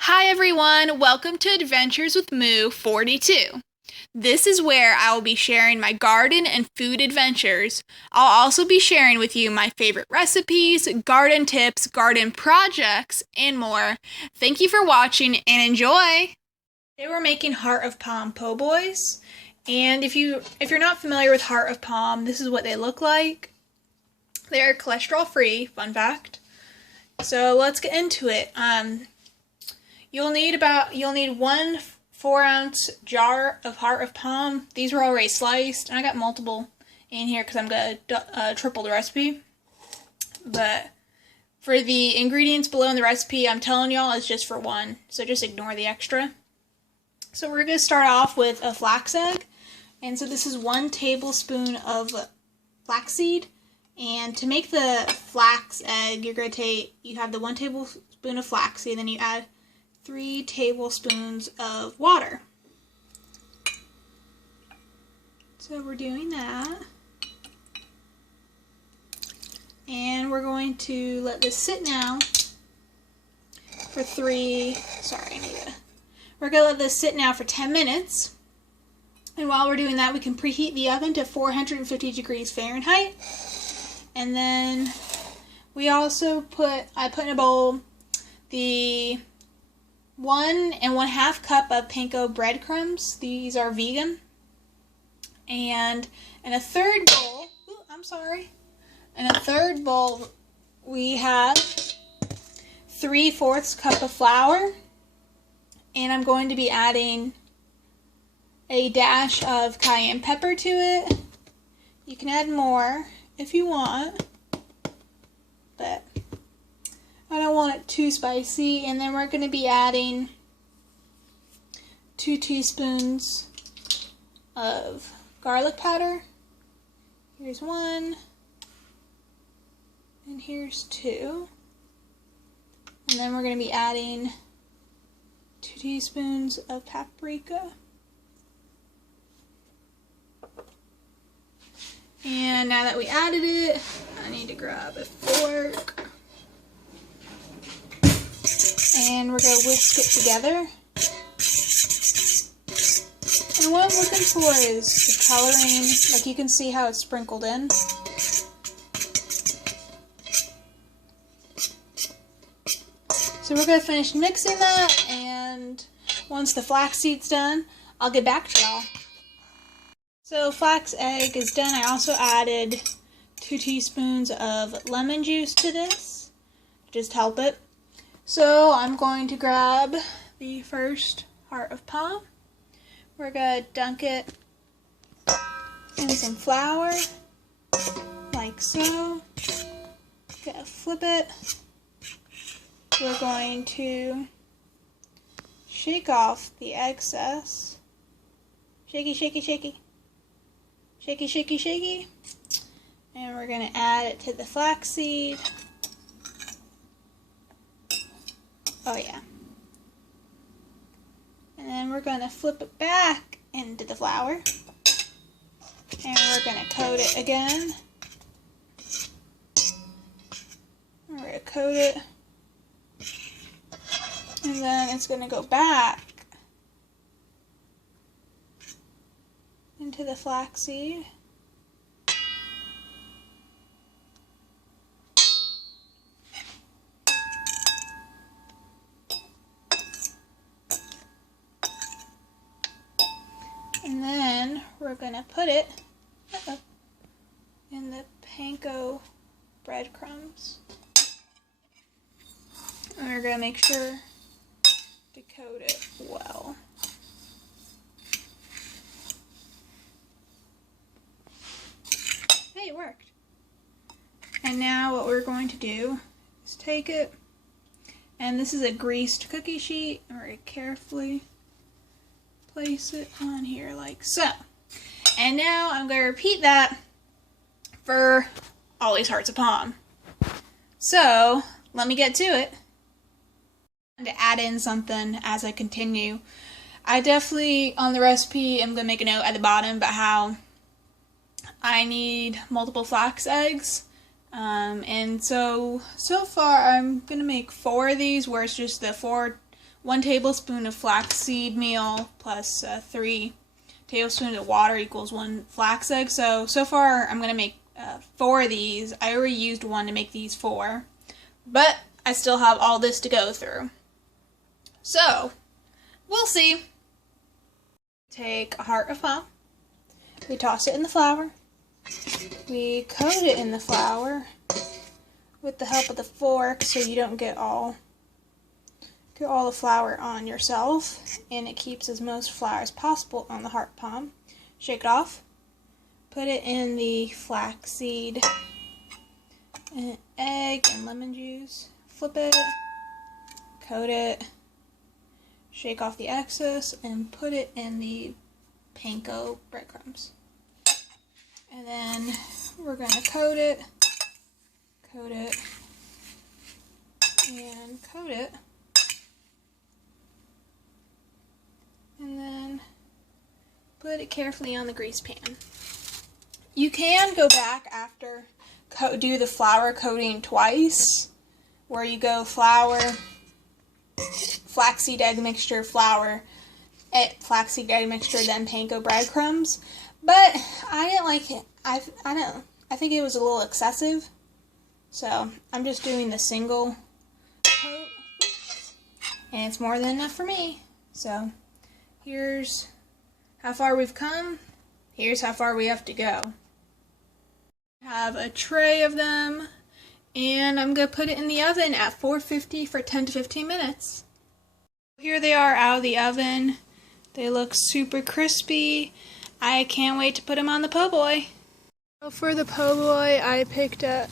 Hi everyone, welcome to Adventures with Moo 42. This is where I will be sharing my garden and food adventures. I'll also be sharing with you my favorite recipes, garden tips, garden projects, and more. Thank you for watching and enjoy! Today we're making Heart of Palm po' boys. And if you're not familiar with Heart of Palm, this is what they look like. They're cholesterol free, fun fact. So let's get into it. You'll need 1 4-ounce jar of Heart of Palm. These were already sliced, and I got multiple in here because I'm going to triple the recipe. But for the ingredients below in the recipe, I'm telling y'all it's just for 1, so just ignore the extra. So we're going to start off with a flax egg, and so this is 1 tablespoon of flaxseed. And to make the flax egg, you have the 1 tablespoon of flaxseed, and then you add 3 tablespoons of water. So we're doing that. And we're going to let this sit now for we're going to let this sit now for 10 minutes. And while we're doing that, we can preheat the oven to 450 degrees Fahrenheit. And then I put in a bowl the 1 1/2 cup of panko breadcrumbs. These are vegan. And in a third bowl, we have 3/4 cup of flour. And I'm going to be adding a dash of cayenne pepper to it. You can add more if you want, but I don't want it too spicy. And then we're going to be adding 2 teaspoons of garlic powder. Here's 1, and here's 2. And then we're going to be adding 2 teaspoons of paprika. And now that we added it, I need to grab a fork. And we're going to whisk it together. And what I'm looking for is the coloring. Like, you can see how it's sprinkled in. So we're going to finish mixing that, and once the flaxseed's done, I'll get back to y'all. So flax egg is done. I also added 2 teaspoons of lemon juice to this, just help it. So I'm going to grab the first Heart of Palm. We're going to dunk it in some flour, like so. Gonna flip it. We're going to shake off the excess. Shaky, shaky, shaky. Shaky, shaky, shaky. And we're going to add it to the flaxseed. Oh yeah. And then we're going to flip it back into the flour. And we're going to coat it again. We're going to coat it. And then it's going to go back into the flaxseed. And then we're going to put it in the panko breadcrumbs. And we're going to make sure to coat it well. Hey, it worked. And now what we're going to do is take it, and this is a greased cookie sheet, and we're going to carefully place it on here like so. And now I'm going to repeat that for all these Hearts of Palm. So let me get to it. To add in something as I continue, I definitely on the recipe am going to make a note at the bottom about how I need multiple flax eggs, and so far I'm going to make 4 of these where it's just the 4 1 tablespoon of flaxseed meal plus 3 tablespoons of water equals 1 flax egg. So far I'm going to make 4 of these. I already used 1 to make these 4, but I still have all this to go through. So, we'll see. Take a heart of palm. We toss it in the flour. We coat it in the flour with the help of the fork so you don't get all the flour on yourself, and it keeps as most flour as possible on the heart palm. Shake it off. Put it in the flaxseed and egg and lemon juice. Flip it. Coat it. Shake off the excess and put it in the panko breadcrumbs. And then we're going to coat it, and coat it. And then put it carefully on the grease pan. You can go back after, do the flour coating twice, where you go flour, flaxseed egg mixture, flour, flaxseed egg mixture, then panko breadcrumbs. But I didn't like it. I think it was a little excessive. So I'm just doing the single coat, and it's more than enough for me. So here's how far we've come. Here's how far we have to go. I have a tray of them, and I'm going to put it in the oven at 450 for 10 to 15 minutes. Here they are out of the oven. They look super crispy. I can't wait to put them on the po' boy. So for the po' boy, I picked out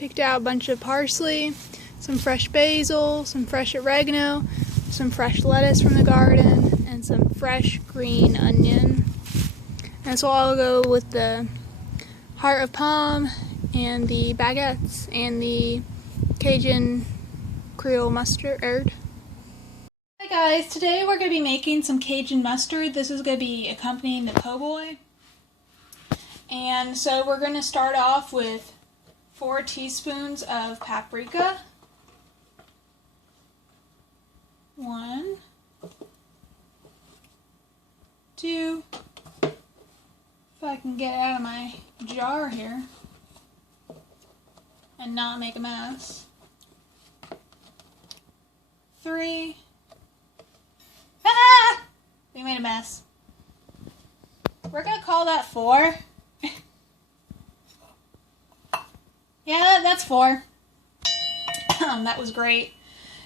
a bunch of parsley, some fresh basil, some fresh oregano, some fresh lettuce from the garden, and some fresh green onion. And so I'll go with the heart of palm and the baguettes and the Cajun Creole mustard. Hi guys, today we're going to be making some Cajun mustard. This is going to be accompanying the po' boy. And so we're going to start off with 4 teaspoons of paprika. 1, 2, if I can get it out of my jar here and not make a mess. 3. Ah! We made a mess. We're gonna call that 4. Yeah, that's 4. That was great.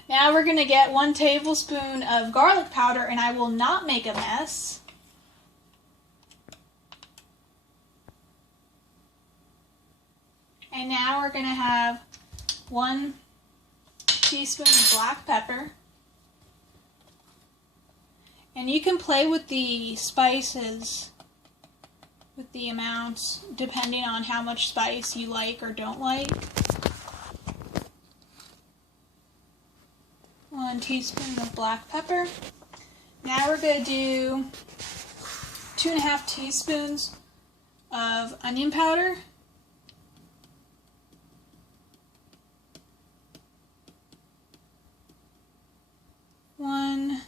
Now we're gonna get 1 tablespoon of garlic powder, and I will not make a mess. And now we're gonna have 1 teaspoon of black pepper. And you can play with the spices, with the amounts, depending on how much spice you like or don't like. 1 teaspoon of black pepper. Now we're going to do 2.5 teaspoons of onion powder. 1,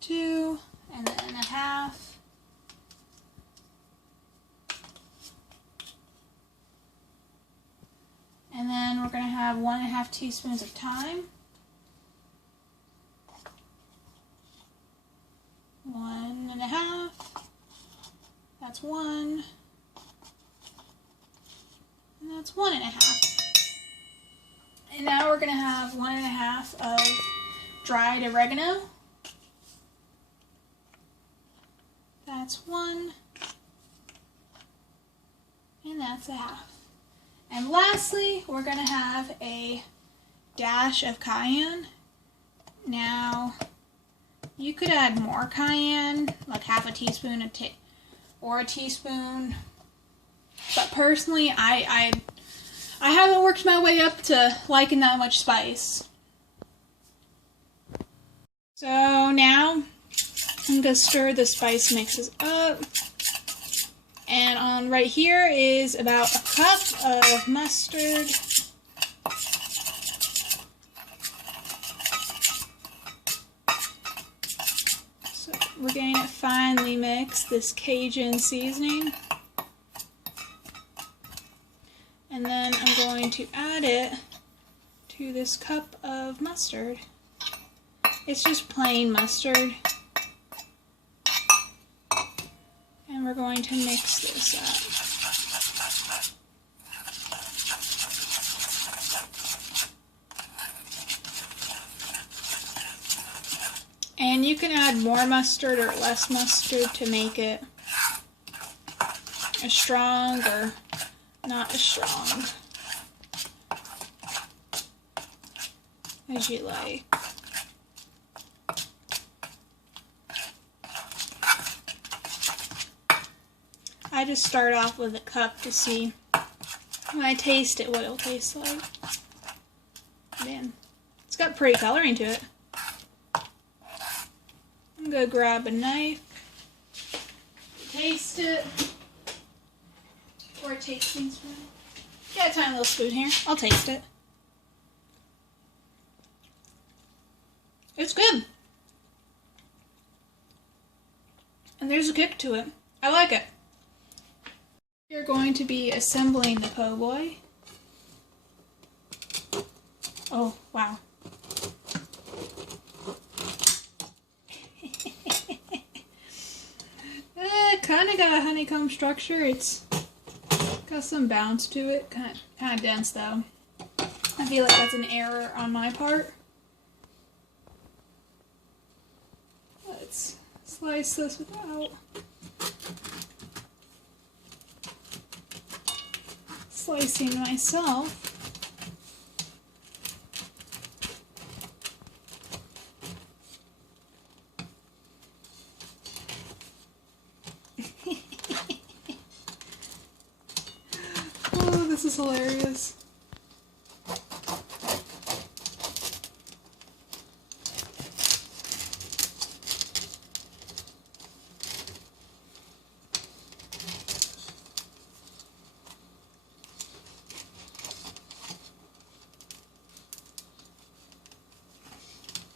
2, and then a half. And then we're going to have 1.5 teaspoons of thyme. 1.5. That's 1. And that's 1.5. And now we're going to have 1.5 of dried oregano. That's 1. And that's a half. And lastly, we're going to have a dash of cayenne. Now, you could add more cayenne, like half a teaspoon or a teaspoon. But personally, I haven't worked my way up to liking that much spice. So now, I'm going to stir the spice mixes up. And on right here is about a cup of mustard. it finely mixed, this Cajun seasoning. And then I'm going to add it to this cup of mustard. It's just plain mustard. And we're going to mix this up. And you can add more mustard or less mustard to make it as strong or not as strong as you like. I just start off with a cup to see when I taste it what it'll taste like. Man, it's got pretty coloring to it. I'm going to grab a knife, taste it, or a tasting spoon. Got a tiny little spoon here. I'll taste it. It's good. And there's a kick to it. I like it. You're going to be assembling the po' boy. Oh, wow. Kind of got a honeycomb structure. It's got some bounce to it. Kind of dense though. I feel like that's an error on my part. Let's slice this without slicing myself. Oh, this is hilarious.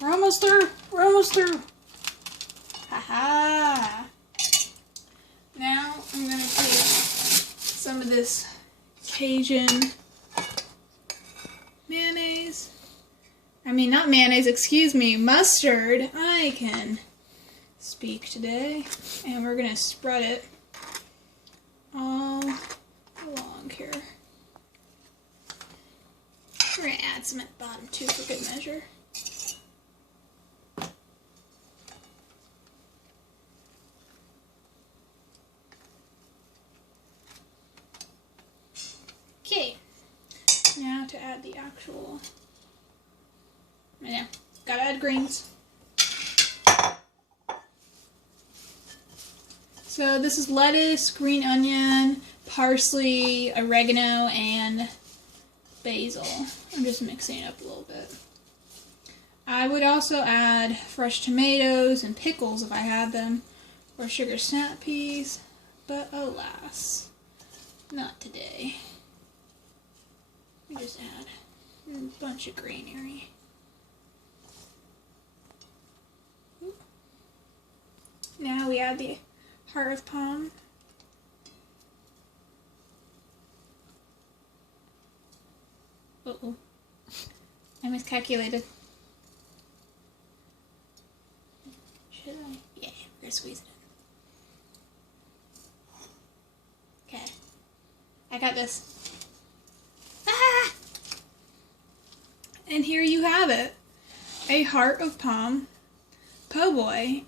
We're almost through. We're almost through. Haha. Now I'm going to take some of this Cajun mayonnaise. I mean, not mayonnaise, excuse me, mustard. I can speak today. And we're going to spread it all along here. We're going to add some at the bottom too for good measure. Okay, now to add the actual, yeah, gotta add greens. So this is lettuce, green onion, parsley, oregano, and basil. I'm just mixing it up a little bit. I would also add fresh tomatoes and pickles if I had them, or sugar snap peas, but alas, not today. We just add a bunch of greenery. Now we add the heart of palm. Uh-oh. I miscalculated. Should I? Yeah, we're gonna squeeze it in. Okay. I got this. Ah! And here you have it. A heart of palm po' boy